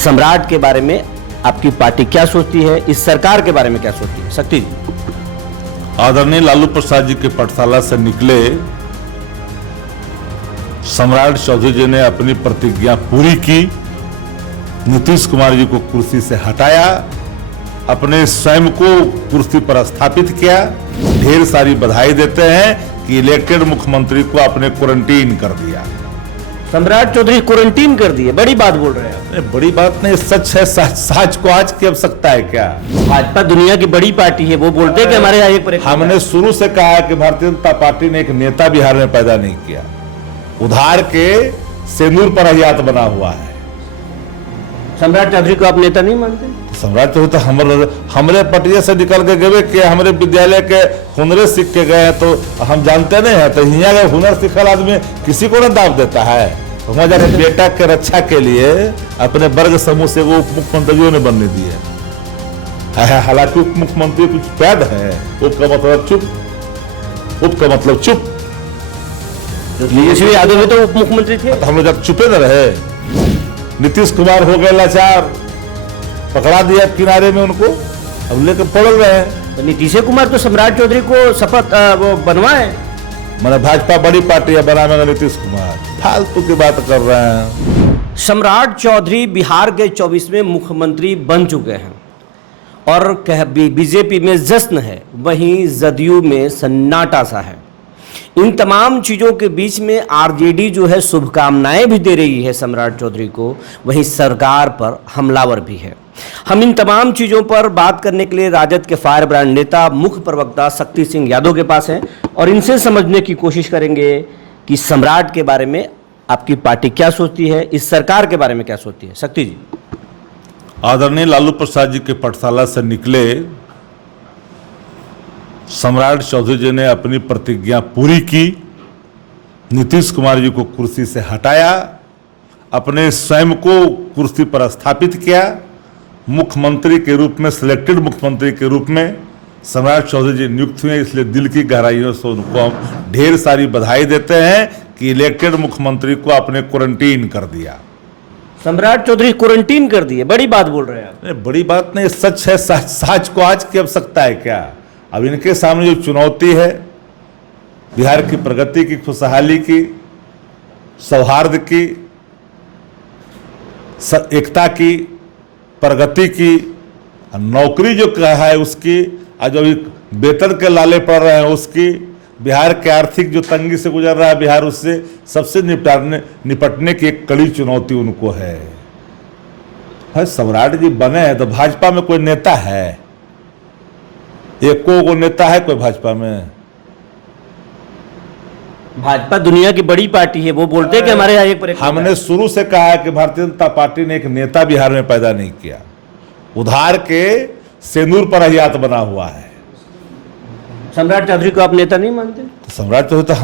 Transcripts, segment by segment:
सम्राट के बारे में आपकी पार्टी क्या सोचती है, इस सरकार के बारे में क्या सोचती है? शक्ति जी। आदरणीय लालू प्रसाद जी के पाठशाला से निकले सम्राट चौधरी जी ने अपनी प्रतिज्ञा पूरी की, नीतीश कुमार जी को कुर्सी से हटाया, अपने स्वयं को कुर्सी पर स्थापित किया। ढेर सारी बधाई देते हैं कि इलेक्टेड मुख्यमंत्री को आपने क्वारंटीन कर दिया। सम्राट चौधरी क्वारंटीन कर दिए, बड़ी बात बोल रहे हैं आप। बड़ी बात नहीं, सच है। सच को आज की आवश्यकता है क्या? भाजपा दुनिया की बड़ी पार्टी है, वो बोलते हैं कि हमारे यहाँ एक हमने शुरू से कहा है कि भारतीय जनता पार्टी ने एक नेता बिहार में पैदा नहीं किया, उधार के सेंदूर पर हयात बना हुआ है। सम्राट चौधरी को आप नेता नहीं मानते? सम्राट चौधरी तो हमरे पटिया से निकल के गए कि हमारे विद्यालय के हुनरे सीख के गए, तो हम जानते नहीं है। तो यहाँ का हुनर सीखल आदमी किसी को न दाव देता है। तो हमारे बेटा के रक्षा के लिए अपने वर्ग समूह से वो उप मुख्यमंत्रियों ने बनने दिए। हालांकि उप मुख्यमंत्री कुछ पैद है। उप का मतलब चुप, उप का मतलब चुप। तेजस्वी यादव भी तो उप मुख्यमंत्री थे। तो हम लोग जब चुपे न रहे। नीतीश कुमार हो गए लाचार, पकड़ा दिया किनारे में उनको, अब लेकर पड़ रहे हैं। तो नीतीश कुमार तो सम्राट चौधरी को शपथ वो बनवाए। मैंने भाजपा बड़ी पार्टी है, बनाएगा नीतीश कुमार, फालतू की बात कर रहे हैं। सम्राट चौधरी बिहार के 24वें मुख्यमंत्री बन चुके हैं और बीजेपी में जश्न है, वहीं जदयू में सन्नाटा सा है। इन तमाम चीज़ों के बीच में आरजेडी जो है शुभकामनाएं भी दे रही है सम्राट चौधरी को, वहीं सरकार पर हमलावर भी है। हम इन तमाम चीज़ों पर बात करने के लिए राजद के फायर ब्रांड नेता मुख्य प्रवक्ता शक्ति सिंह यादव के पास हैं और इनसे समझने की कोशिश करेंगे कि सम्राट के बारे में आपकी पार्टी क्या सोचती है, इस सरकार के बारे में क्या सोचती है। शक्ति जी। आदरणीय लालू प्रसाद जी के पाठशाला से निकले सम्राट चौधरी जी ने अपनी प्रतिज्ञा पूरी की, नीतीश कुमार जी को कुर्सी से हटाया, अपने स्वयं को कुर्सी पर स्थापित किया। मुख्यमंत्री के रूप में, सिलेक्टेड मुख्यमंत्री के रूप में सम्राट चौधरी जी नियुक्त हुए, इसलिए दिल की गहराइयों से उनको हम ढेर सारी बधाई देते हैं कि इलेक्टेड मुख्यमंत्री को आपने क्वारंटीन कर दिया। सम्राट चौधरी क्वारंटीन कर दिए, बड़ी बात बोल रहे हैं आप। बड़ी बात नहीं, सच है। सच को आज की आवश्यकता है क्या? अब इनके सामने जो चुनौती है, बिहार की प्रगति की, खुशहाली की, सौहार्द की, एकता की, प्रगति की, नौकरी जो कहा है उसकी, आज जो वेतन के लाले पड़ रहे हैं उसकी, बिहार के आर्थिक जो तंगी से गुजर रहा है बिहार, उससे सबसे निपटने की एक कड़ी चुनौती उनको है। सम्राट जी बने हैं तो भाजपा में कोई नेता है? एक को नेता है कोई भाजपा में? भाजपा दुनिया की बड़ी पार्टी है, वो बोलते हैं कि हमारे यहाँ एक हमने शुरू से कहा है कि भारतीय जनता पार्टी ने एक नेता बिहार में पैदा नहीं किया, उधार के सेंदूर पर हयात बना हुआ है। सम्राट चौधरी को आप नेता नहीं मानते? तो सम्राट चौधरी तो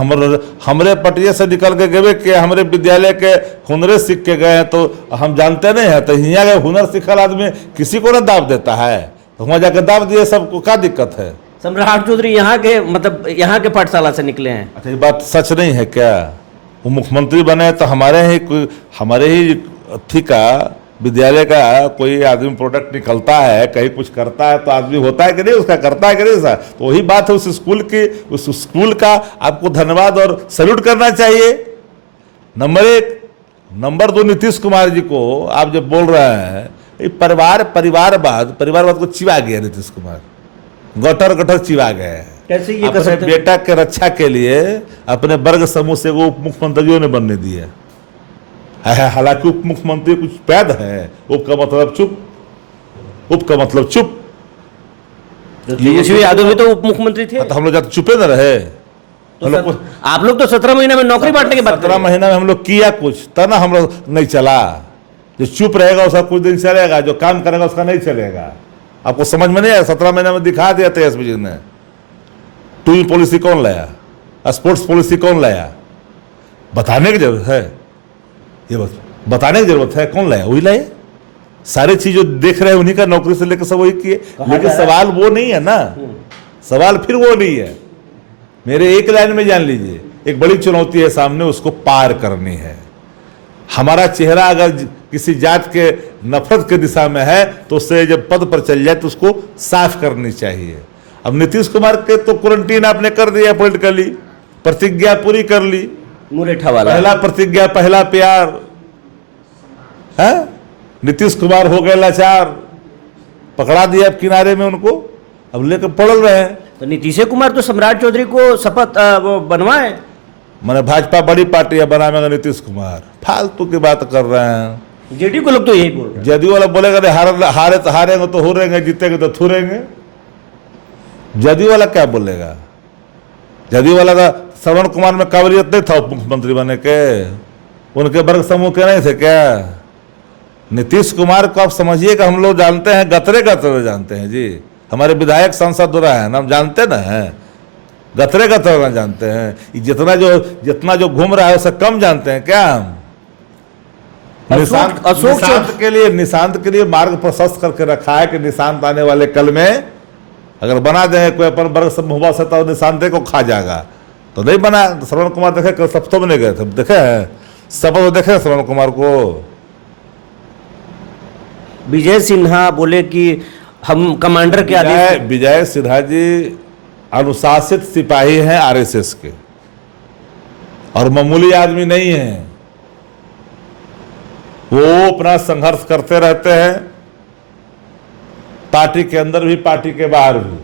हमरे पटिया से निकल के गए कि हमारे विद्यालय के हुनरे सीख के गए, तो हम जानते नहीं है। तो यहाँ का हुनर सीखल आदमी किसी को न दाव देता है, तो वहाँ जाकर दाव दिए, सबको क्या दिक्कत है? सम्राट चौधरी यहाँ के मतलब यहाँ के पाठशाला से निकले हैं। अच्छा, ये बात सच नहीं है क्या? वो मुख्यमंत्री बने तो हमारे ही अथी का विद्यालय का कोई आदमी प्रोडक्ट निकलता है, कहीं कुछ करता है तो आदमी होता है कि नहीं, उसका करता है कि नहीं सर? तो वही बात है उस स्कूल की, उस स्कूल का आपको धन्यवाद और सैल्यूट करना चाहिए। नंबर 1। नंबर 2, नीतीश कुमार जी को आप जब बोल रहे हैं परिवारवाद को चिवा गया नीतीश कुमार, गटर चिवा गए। कैसे ये अपने बेटा के रक्षा के लिए अपने वर्ग समूह से वो उप मुख्यमंत्रियों ने बनने दिए। हालांकि उप मुख्यमंत्री कुछ पैद है। उप का मतलब चुप, उप का मतलब चुप। तेजस्वी यादव भी तो उप मुख्यमंत्री थे। तो हम लोग जब चुपे न रहे। तो आप लोग तो 17 महीने में नौकरी बांटने की बात 17 महीना में हम लोग किया कुछ, तब ना हम लोग नहीं चला। जो चुप रहेगा उसका कुछ दिन चलेगा, जो काम करेगा उसका नहीं चलेगा। आपको समझ में नहीं आया? 17 महीने में दिखा दिया तेजस्वी जी ने। टूल पॉलिसी कौन लाया? स्पोर्ट्स पॉलिसी कौन लाया? बताने की जरूरत है, ये बस बताने की जरूरत है। कौन लाया? वही लाए। सारी चीज जो देख रहे हैं उन्हीं का, नौकरी से लेकर सब वही किए। लेकिन सवाल वो नहीं है ना, सवाल फिर वो नहीं है। मेरे एक लाइन में जान लीजिए, एक बड़ी चुनौती है सामने, उसको पार करनी है। हमारा चेहरा अगर किसी जात के नफरत के दिशा में है तो उससे जब पद पर चल जाए तो उसको साफ करनी चाहिए। अब नीतीश कुमार के तो क्वारंटीन आपने कर दिया पॉलिटिकली, प्रतिज्ञा पूरी कर ली, मुरेठा वाला पहला प्रतिज्ञा पहला प्यार है। नीतीश कुमार हो गए लाचार, पकड़ा दिया अब किनारे में उनको, अब लेकर पड़ रहे हैं। तो नीतीश कुमार तो सम्राट चौधरी को शपथ वो बनवाए। मैंने भाजपा बड़ी पार्टी है, बनाएगा नीतीश कुमार, फालतू की बात कर रहे हैं। जेडीयू के लोग तो यही बोल रहे हैं। जदयू वाला बोलेगा हारे तो हारेंगे तो हो रहेंगे, जीतेंगे तो थूरेंगे। जदयू वाला क्या बोलेगा? जदयू वाला का श्रवण कुमार में काबिलियत नहीं था उप मुख्यमंत्री बने के, उनके वर्ग समूह के नहीं थे क्या? नीतीश कुमार को आप समझिएगा, हम लोग जानते हैं, गतरे गतरे जानते हैं जी। हमारे विधायक सांसद रहा है, हम जानते ना हैं, गतरे गतरे ना जानते हैं। जितना जो घूम रहा है उससे कम जानते हैं क्या हम? निशांत के लिए मार्ग प्रशस्त करके रखा है कि निशांत आने वाले कल में अगर बना दें कोई अपन वर्ग समूह से तो निशांत को खा जाएगा। तो नहीं बना। श्रवण कुमार देखे कल सप्तों में नहीं गए थे, देखे हैं सब देखे श्रवण कुमार को। विजय सिन्हा बोले कि हम कमांडर के आदेश। विजय सिन्हा जी अनुशासित सिपाही हैं आरएसएस के और मामूली आदमी नहीं है। वो अपना संघर्ष करते रहते हैं, पार्टी के अंदर भी पार्टी के बाहर भी।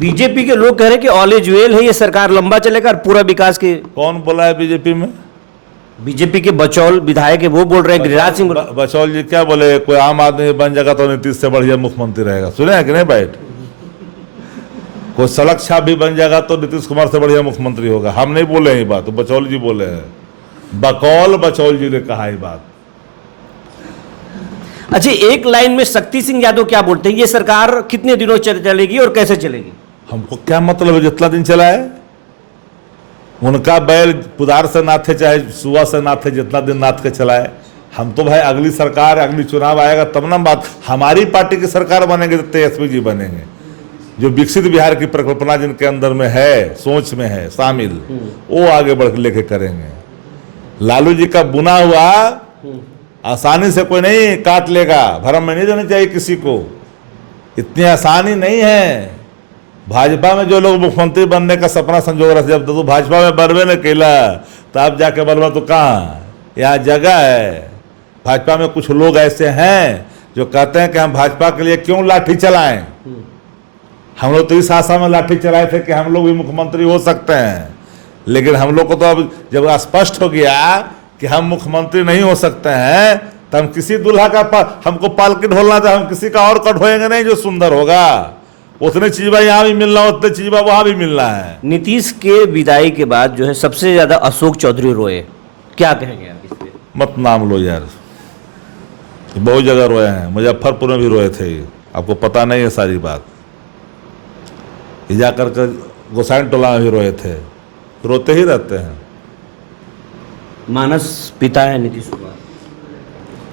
बीजेपी के लोग कह रहे हैं कि ऑल इज वेल है, ये सरकार लंबा चलेगा और पूरा विकास के। कौन बोला है बीजेपी में? बीजेपी के बचौल विधायक है, वो बोल रहे हैं। गिरिराज सिंह बचौल जी क्या बोले? कोई आम आदमी बन जाएगा तो नीतीश से बढ़िया मुख्यमंत्री रहेगा। सुने हैं कि नहीं बैठ? कोई सड़क छाप भी बन जाएगा तो नीतीश कुमार से बढ़िया मुख्यमंत्री होगा। हम नहीं बोले हैं ये बात, तो बचौल जी बोले हैं। बचौल जी ने कहा ये बात। अच्छा, एक लाइन में शक्ति सिंह यादव क्या बोलते हैं, ये सरकार कितने दिनों चलेगी और कैसे चलेगी? हमको क्या मतलब है जितना दिन चला है? उनका बैल कुदार से नाथे चाहे सुबह से नाथे, जितना दिन नाथ के चलाए। हम तो भाई अगली सरकार, अगली चुनाव आएगा तब ना बात। हमारी पार्टी की सरकार बनेंगे तो तेजस्वी जी बनेंगे, जो विकसित बिहार की परिकल्पना जिनके अंदर में है, सोच में है शामिल, वो आगे बढ़ के लेके करेंगे। लालू जी का बुना हुआ आसानी से कोई नहीं काट लेगा, भरम में नहीं देनी चाहिए किसी को, इतनी आसानी नहीं है। भाजपा में जो लोग मुख्यमंत्री बनने का सपना संजो रहे थे, जब तो भाजपा में बनवे न केला तो आप जाके बनवा तो कहाँ, यहाँ जगह है। भाजपा में कुछ लोग ऐसे हैं जो कहते हैं कि हम भाजपा के लिए क्यों लाठी चलाएं। हम लोग तो इस आशा में लाठी चलाए थे कि हम लोग भी मुख्यमंत्री हो सकते हैं, लेकिन हम लोग को तो अब जब स्पष्ट हो गया कि हम मुख्यमंत्री नहीं हो सकते हैं तो हम किसी दूल्हा का हमको पालकी ढोलना था, हम किसी का और का ढोएंगे नहीं जो सुंदर होगा। उतने चीज़ यहाँ भी मिलना, उतने चीज़ वहाँ भी मिलना है। नीतीश के विदाई के बाद जो है सबसे ज्यादा अशोक चौधरी रोए, क्या कहेंगे आप इस पे? मत नाम लो यार, बहुत जगह रोए हैं, मुजफ्फरपुर में भी रोए थे, आपको पता नहीं है सारी बात। जा करके गोसाइन टोला में भी रोए थे, रोते ही रहते हैं। मानस पिता है नीतीश कुमार,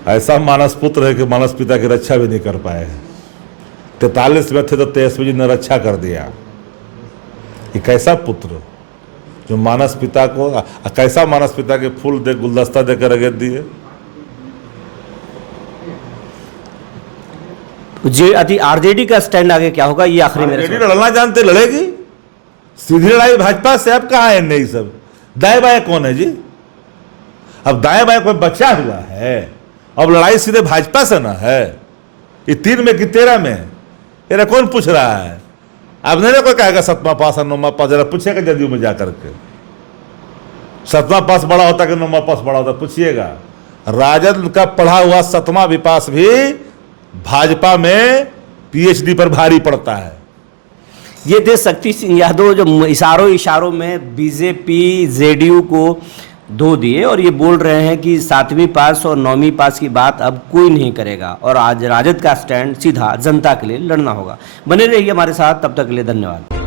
ऐसा मानस पुत्र है कि मानस पिता की रक्षा भी नहीं कर पाए। 43 में थे तो तेजस्वी जी ने रक्षा कर दिया। ये कैसा पुत्र जो मानस पिता को, कैसा मानस पिता के फूल दे गुलदस्ता देकर रगेत दिए। आरजेडी का स्टैंड आगे क्या होगा, ये आखिरी मेरे आरजेडी लड़ना जानते, लड़ेगी। सीधी लड़ाई भाजपा से अब कहाँ है? नहीं, सब दाएं बाएं कौन है जी? अब दाएं बाएं कोई बचा हुआ है? अब लड़ाई सीधे भाजपा से ना है। ये 3 में कि 13 में, ये कौन पूछ रहा है? अब नहीं कोई कहेगा 7वां पास और 9वां पास, जरा पूछेगा जदयू में जाकर के 7वां पास बड़ा होता कि 9वां पास बड़ा होता, पूछिएगा। राजद का पढ़ा हुआ 7वां भी पास भी भाजपा में पीएचडी पर भारी पड़ता है। ये थे शक्ति सिंह यादव जो इशारों में बीजेपी जेडीयू को धो दिए और ये बोल रहे हैं कि 7वीं पास और 9वीं पास की बात अब कोई नहीं करेगा और आज राजद का स्टैंड सीधा जनता के लिए लड़ना होगा। बने रहिए हमारे साथ, तब तक के लिए धन्यवाद।